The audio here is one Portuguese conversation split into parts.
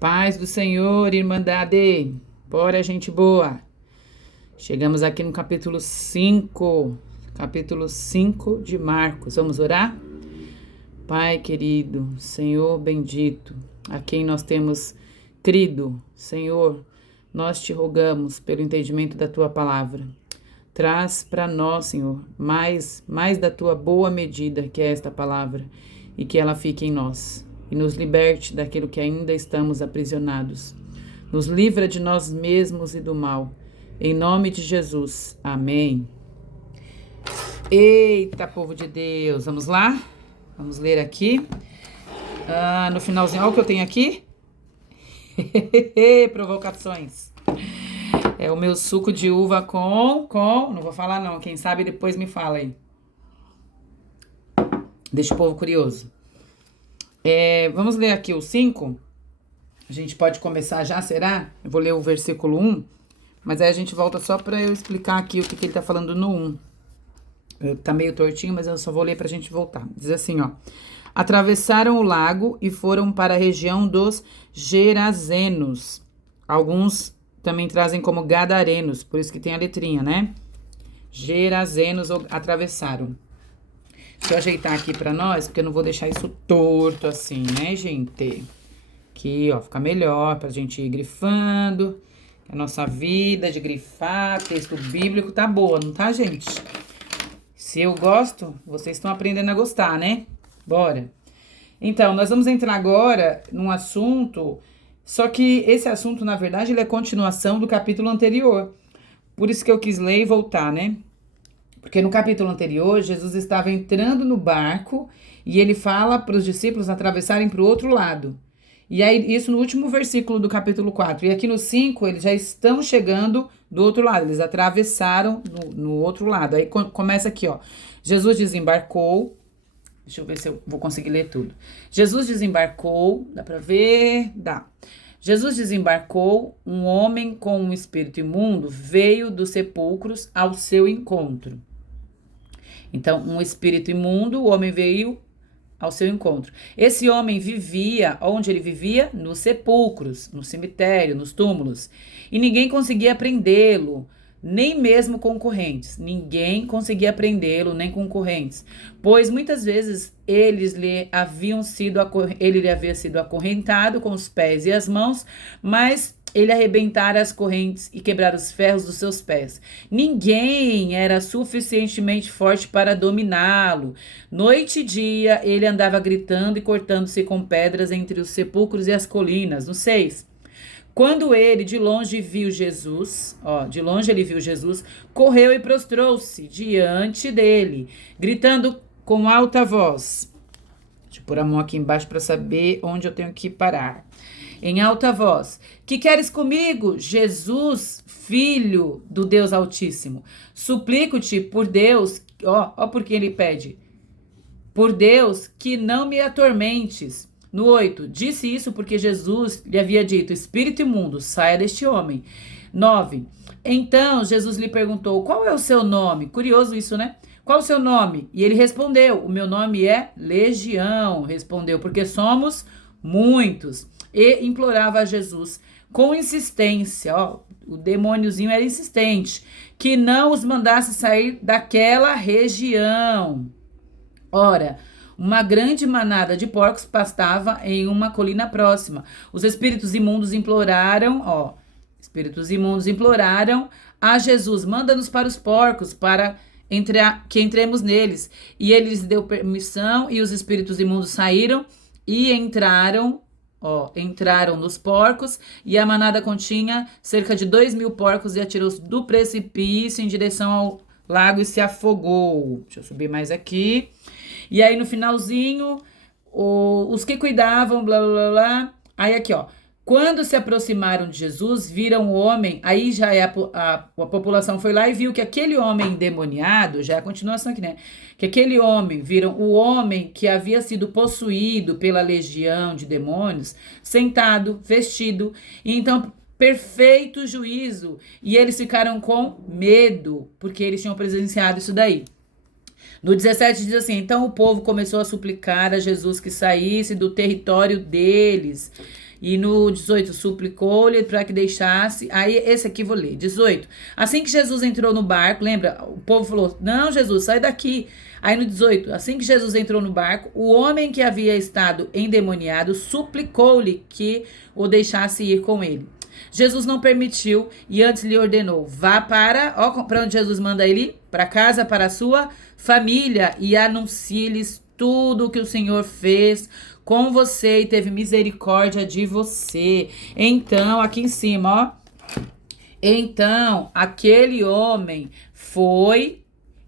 Paz do Senhor, Irmandade. Bora, gente boa. Chegamos aqui no capítulo 5 de Marcos. Vamos orar? Pai querido, Senhor bendito, a quem nós temos crido, Senhor, nós te rogamos pelo entendimento da tua palavra. Traz para nós, Senhor, mais da tua boa medida, que é esta palavra, e que ela fique em nós, e nos liberte daquilo que ainda estamos aprisionados. Nos livra de nós mesmos e do mal. Em nome de Jesus. Amém. Eita, povo de Deus, vamos lá? Vamos ler aqui. No finalzinho, olha o que eu tenho aqui. Provocações. É o meu suco de uva com... Não vou falar não, quem sabe depois me fala aí. Deixa o povo curioso. Vamos ler aqui o 5. A gente pode começar já, será? Eu vou ler o versículo 1, mas aí a gente volta só para eu explicar aqui o que ele tá falando no 1. Tá meio tortinho, mas eu só vou ler pra gente voltar. Diz assim, ó. Atravessaram o lago e foram para a região dos Gerazenos. Alguns também trazem como Gadarenos, por isso que tem a letrinha, né? Gerazenos atravessaram. Deixa eu ajeitar aqui pra nós, porque eu não vou deixar isso torto assim, né, gente? Aqui, ó, fica melhor pra gente ir grifando. A nossa vida de grifar, texto bíblico tá boa, não tá, gente? Se eu gosto, vocês estão aprendendo a gostar, né? Bora. Então, nós vamos entrar agora num assunto, só que esse assunto, na verdade, ele é continuação do capítulo anterior. Por isso que eu quis ler e voltar, né? Porque no capítulo anterior, Jesus estava entrando no barco e ele fala para os discípulos atravessarem para o outro lado. E aí, isso no último versículo do capítulo 4. E aqui no 5, eles já estão chegando do outro lado. Eles atravessaram no outro lado. Aí começa aqui, ó. Jesus desembarcou. Deixa eu ver se eu vou conseguir ler tudo. Jesus desembarcou. Dá pra ver? Dá. Jesus desembarcou. Um homem com um espírito imundo veio dos sepulcros ao seu encontro. Então, um espírito imundo, o homem veio ao seu encontro. Esse homem vivia, onde ele vivia? Nos sepulcros, no cemitério, nos túmulos. E ninguém conseguia prendê-lo, nem mesmo concorrentes. Ninguém conseguia prendê-lo, nem concorrentes. Pois muitas vezes ele havia sido acorrentado com os pés e as mãos, mas ele arrebentara as correntes e quebrara os ferros dos seus pés. Ninguém era suficientemente forte para dominá-lo. Noite e dia ele andava gritando e cortando-se com pedras entre os sepulcros e as colinas. No 6. Quando ele de longe viu Jesus, correu e prostrou-se diante dele, gritando com alta voz. Deixa eu pôr a mão aqui embaixo para saber onde eu tenho que parar. Em alta voz: que queres comigo, Jesus, filho do Deus Altíssimo? Suplico-te por Deus, porque ele pede, por Deus, que não me atormentes. No 8, disse isso porque Jesus lhe havia dito: espírito imundo, saia deste homem. 9, então Jesus lhe perguntou: qual é o seu nome? Curioso isso, né? Qual o seu nome? E ele respondeu: o meu nome é Legião. Respondeu: porque somos muitos. E implorava a Jesus com insistência, o demôniozinho era insistente, que não os mandasse sair daquela região. Ora, uma grande manada de porcos pastava em uma colina próxima. Os espíritos imundos imploraram a Jesus: manda-nos para os porcos, para que entremos neles. E ele lhes deu permissão, e os espíritos imundos saíram e entraram nos porcos, e a manada continha cerca de 2.000 porcos, e atirou-se do precipício em direção ao lago e se afogou. Deixa eu subir mais aqui. E aí no finalzinho, os que cuidavam, blá blá blá blá. Aí aqui, quando se aproximaram de Jesus, viram o homem. Aí já a população foi lá e viu que aquele homem endemoniado, já é a continuação aqui, né? Que aquele homem, viram o homem que havia sido possuído pela legião de demônios, sentado, vestido, e então perfeito juízo. E eles ficaram com medo, porque eles tinham presenciado isso daí. No 17 diz assim: então o povo começou a suplicar a Jesus que saísse do território deles. E no 18, suplicou-lhe para que deixasse. Aí, esse aqui vou ler. 18. Assim que Jesus entrou no barco, lembra? O povo falou: não, Jesus, sai daqui. Aí no 18, assim que Jesus entrou no barco, o homem que havia estado endemoniado suplicou-lhe que o deixasse ir com ele. Jesus não permitiu e antes lhe ordenou: vá para onde Jesus manda ele ir? Para casa, para a sua família, e anuncie-lhes tudo o que o Senhor fez com você e teve misericórdia de você. Então, aqui em cima, ó. Então, aquele homem foi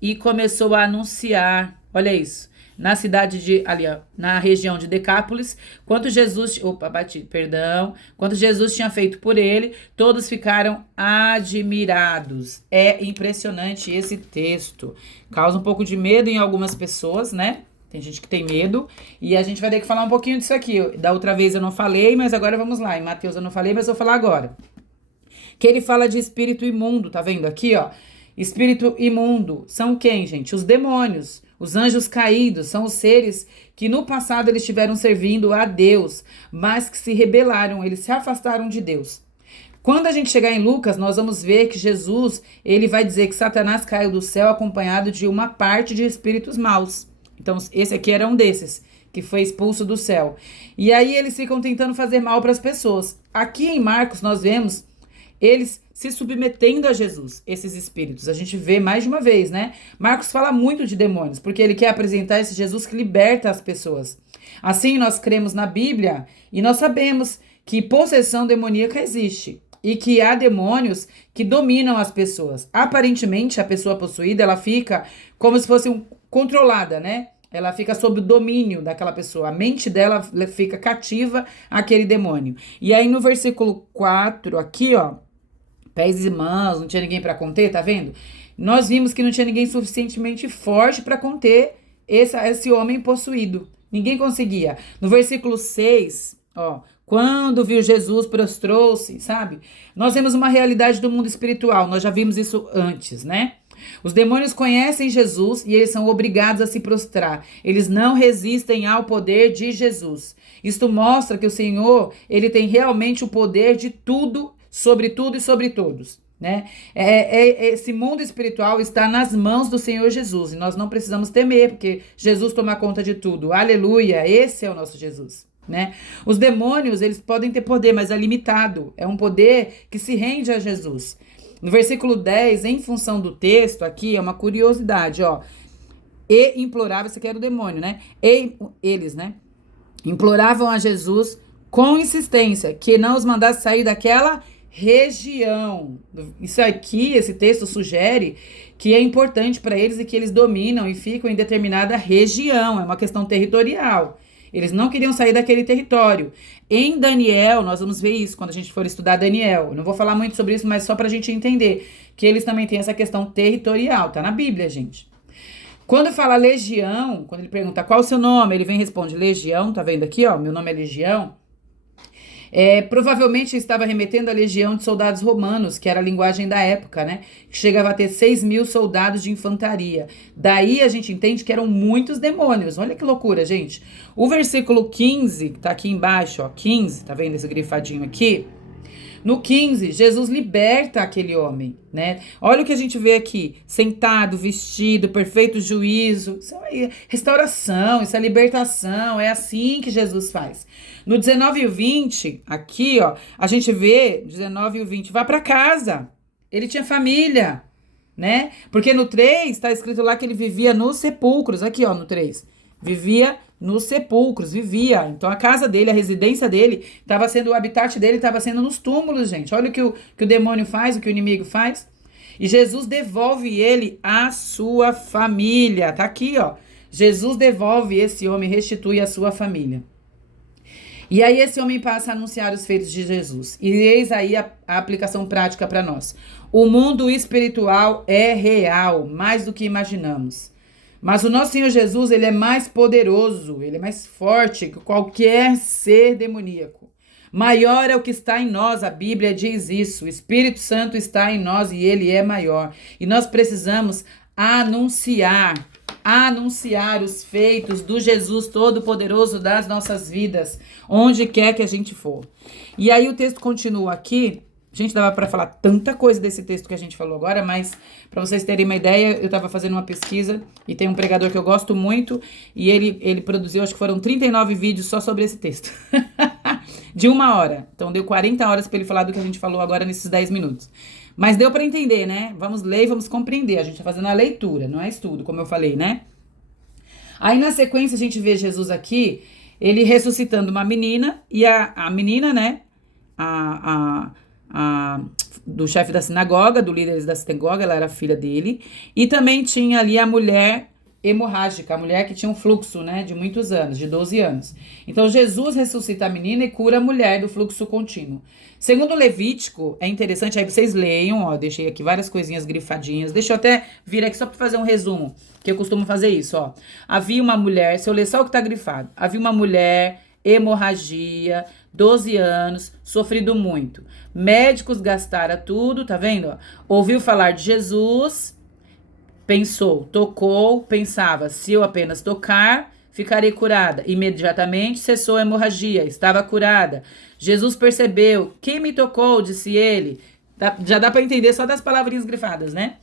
e começou a anunciar. Olha isso. Na cidade ali, ó, na região de Decápolis, quando Jesus tinha feito por ele, todos ficaram admirados. É impressionante esse texto. Causa um pouco de medo em algumas pessoas, né? Tem gente que tem medo. E a gente vai ter que falar um pouquinho disso aqui. Da outra vez eu não falei, mas agora vamos lá. Em Mateus eu não falei, mas eu vou falar agora. Que ele fala de espírito imundo, tá vendo aqui, ó? Espírito imundo são quem, gente? Os demônios. Os anjos caídos são os seres que no passado eles estiveram servindo a Deus, mas que se rebelaram, eles se afastaram de Deus. Quando a gente chegar em Lucas, nós vamos ver que Jesus, ele vai dizer que Satanás caiu do céu acompanhado de uma parte de espíritos maus. Então, esse aqui era um desses, que foi expulso do céu. E aí eles ficam tentando fazer mal para as pessoas. Aqui em Marcos, nós vemos eles se submetendo a Jesus, esses espíritos. A gente vê mais de uma vez, né? Marcos fala muito de demônios, porque ele quer apresentar esse Jesus que liberta as pessoas. Assim, nós cremos na Bíblia e nós sabemos que possessão demoníaca existe e que há demônios que dominam as pessoas. Aparentemente, a pessoa possuída, ela fica como se fosse controlada, né? Ela fica sob o domínio daquela pessoa. A mente dela fica cativa àquele demônio. E aí no versículo 4 aqui, ó, pés e mãos, não tinha ninguém para conter, tá vendo? Nós vimos que não tinha ninguém suficientemente forte para conter esse homem possuído. Ninguém conseguia. No versículo 6, ó, quando viu Jesus, prostrou-se, sabe? Nós vemos uma realidade do mundo espiritual. Nós já vimos isso antes, né? Os demônios conhecem Jesus e eles são obrigados a se prostrar. Eles não resistem ao poder de Jesus. Isto mostra que o Senhor, ele tem realmente o poder de tudo e sobre todos, né? Esse mundo espiritual está nas mãos do Senhor Jesus e nós não precisamos temer, porque Jesus toma conta de tudo. Aleluia, esse é o nosso Jesus, né? Os demônios, eles podem ter poder, mas é limitado. É um poder que se rende a Jesus. No versículo 10, em função do texto, aqui é uma curiosidade, ó. E implorava, isso aqui era o demônio, né? Eles, né? Imploravam a Jesus com insistência que não os mandasse sair daquela região. Isso aqui, esse texto sugere que é importante para eles e que eles dominam e ficam em determinada região. É uma questão territorial. Eles não queriam sair daquele território. Em Daniel, nós vamos ver isso quando a gente for estudar Daniel. Eu não vou falar muito sobre isso, mas só para a gente entender que eles também têm essa questão territorial. Tá na Bíblia, gente. Quando fala legião, quando ele pergunta qual o seu nome, ele vem e responde legião. Tá vendo aqui, ó? Meu nome é legião. Provavelmente estava remetendo à legião de soldados romanos, que era a linguagem da época, né? Que chegava a ter 6.000 soldados de infantaria. Daí a gente entende que eram muitos demônios. Olha que loucura, gente. O versículo 15, que tá aqui embaixo, ó, 15, tá vendo esse grifadinho aqui? No 15, Jesus liberta aquele homem, né? Olha o que a gente vê aqui. Sentado, vestido, perfeito juízo. Isso é restauração, isso é libertação. É assim que Jesus faz. No 19 e o 20, aqui, ó, a gente vê, 19 e o 20, vai para casa. Ele tinha família, né? Porque no 3, tá escrito lá que ele vivia nos sepulcros. Aqui, ó, no 3. Vivia nos sepulcros, vivia. Então a casa dele, a residência dele, estava sendo, o habitat dele estava sendo nos túmulos, gente. Olha o que o demônio faz, o que o inimigo faz. E Jesus devolve ele à sua família. Tá aqui, ó. Jesus devolve esse homem, restitui a sua família. E aí esse homem passa a anunciar os feitos de Jesus. E eis aí a aplicação prática para nós. O mundo espiritual é real, mais do que imaginamos. Mas o nosso Senhor Jesus, ele é mais poderoso, ele é mais forte que qualquer ser demoníaco. Maior é o que está em nós, a Bíblia diz isso. O Espírito Santo está em nós e ele é maior. E nós precisamos anunciar a anunciar os feitos do Jesus Todo-Poderoso das nossas vidas, onde quer que a gente for. E aí o texto continua aqui. Gente, dava para falar tanta coisa desse texto que a gente falou agora, mas para vocês terem uma ideia, eu estava fazendo uma pesquisa e tem um pregador que eu gosto muito e ele produziu, acho que foram 39 vídeos só sobre esse texto. De 1 hora. Então deu 40 horas para ele falar do que a gente falou agora nesses 10 minutos. Mas deu para entender, né? Vamos ler e vamos compreender. A gente tá fazendo a leitura, não é estudo, como eu falei, né? Aí na sequência a gente vê Jesus aqui, ele ressuscitando uma menina e a menina, né? Do chefe da sinagoga, do líder da sinagoga, ela era filha dele. E também tinha ali a mulher hemorrágica, a mulher que tinha um fluxo, né, de muitos anos, de 12 anos. Então, Jesus ressuscita a menina e cura a mulher do fluxo contínuo. Segundo Levítico, é interessante, aí vocês leiam, ó, deixei aqui várias coisinhas grifadinhas. Deixa eu até vir aqui só para fazer um resumo, que eu costumo fazer isso, ó. Havia uma mulher, se eu ler só o que tá grifado, havia uma mulher, hemorragia, 12 anos, sofrido muito. Médicos gastaram tudo, tá vendo? Ó? Ouviu falar de Jesus, pensou, tocou, pensava, se eu apenas tocar, ficarei curada. Imediatamente cessou a hemorragia, estava curada. Jesus percebeu, quem me tocou, disse ele. Já dá para entender só das palavrinhas grifadas, né?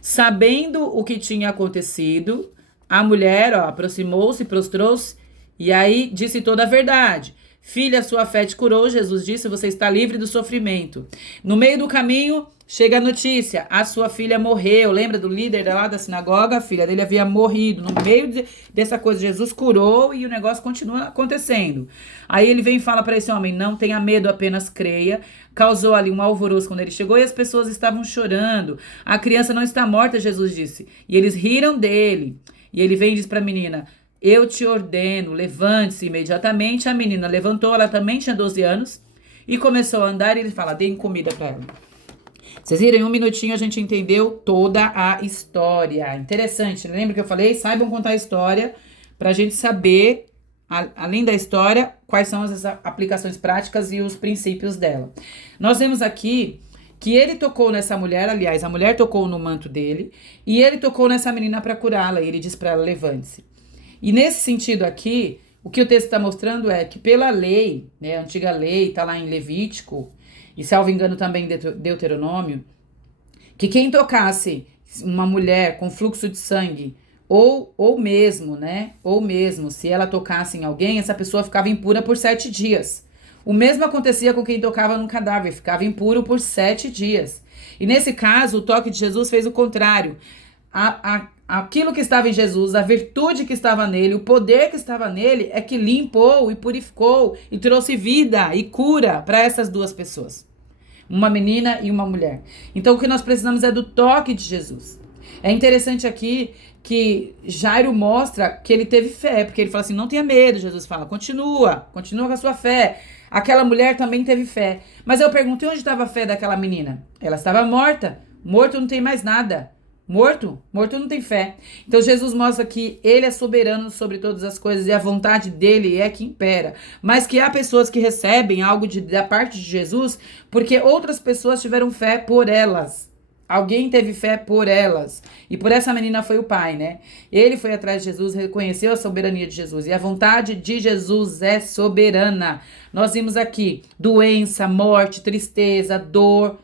Sabendo o que tinha acontecido, a mulher, ó, aproximou-se, prostrou-se, e aí disse toda a verdade. Filha, sua fé te curou, Jesus disse, você está livre do sofrimento. No meio do caminho, chega a notícia, a sua filha morreu. Lembra do líder lá da sinagoga? A filha dele havia morrido. No meio dessa coisa, Jesus curou e o negócio continua acontecendo. Aí ele vem e fala para esse homem, não tenha medo, apenas creia. Causou ali um alvoroço quando ele chegou e as pessoas estavam chorando. A criança não está morta, Jesus disse. E eles riram dele. E ele vem e diz para a menina, eu te ordeno, levante-se imediatamente. A menina levantou, ela também tinha 12 anos e começou a andar e ele fala, deem comida para ela. Vocês viram, em 1 minutinho a gente entendeu toda a história. Interessante, lembra que eu falei? Saibam contar a história pra gente saber, além da história, quais são as aplicações práticas e os princípios dela. Nós vemos aqui que ele tocou nessa mulher, aliás, a mulher tocou no manto dele e ele tocou nessa menina para curá-la e ele diz para ela, levante-se. E nesse sentido aqui, o que o texto está mostrando é que pela lei, né, a antiga lei, está lá em Levítico, e salvo engano também em Deuteronômio, que quem tocasse uma mulher com fluxo de sangue, ou mesmo, né, ou mesmo, se ela tocasse em alguém, essa pessoa ficava impura por 7 dias. O mesmo acontecia com quem tocava no cadáver, ficava impuro por 7 dias. E nesse caso, o toque de Jesus fez o contrário. Aquilo que estava em Jesus, a virtude que estava nele, o poder que estava nele é que limpou e purificou e trouxe vida e cura para essas duas pessoas. Uma menina e uma mulher. Então o que nós precisamos é do toque de Jesus. É interessante aqui que Jairo mostra que ele teve fé, porque ele fala assim, não tenha medo, Jesus fala, continua com a sua fé. Aquela mulher também teve fé. Mas eu perguntei onde estava a fé daquela menina. Ela estava morta. Morto não tem mais nada. Morto não tem fé. Então Jesus mostra que ele é soberano sobre todas as coisas e a vontade dele é que impera. Mas que há pessoas que recebem algo da parte de Jesus porque outras pessoas tiveram fé por elas. Alguém teve fé por elas. E por essa menina foi o pai, né? Ele foi atrás de Jesus, reconheceu a soberania de Jesus. E a vontade de Jesus é soberana. Nós vimos aqui doença, morte, tristeza, dor,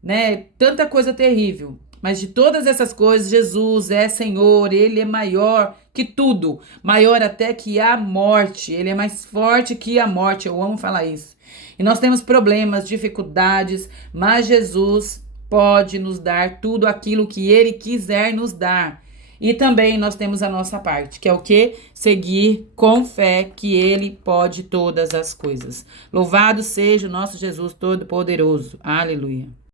né? Tanta coisa terrível. Mas de todas essas coisas, Jesus é Senhor, Ele é maior que tudo, maior até que a morte, Ele é mais forte que a morte, eu amo falar isso. E nós temos problemas, dificuldades, mas Jesus pode nos dar tudo aquilo que Ele quiser nos dar. E também nós temos a nossa parte, que é o quê? Seguir com fé que Ele pode todas as coisas. Louvado seja o nosso Jesus Todo-Poderoso. Aleluia.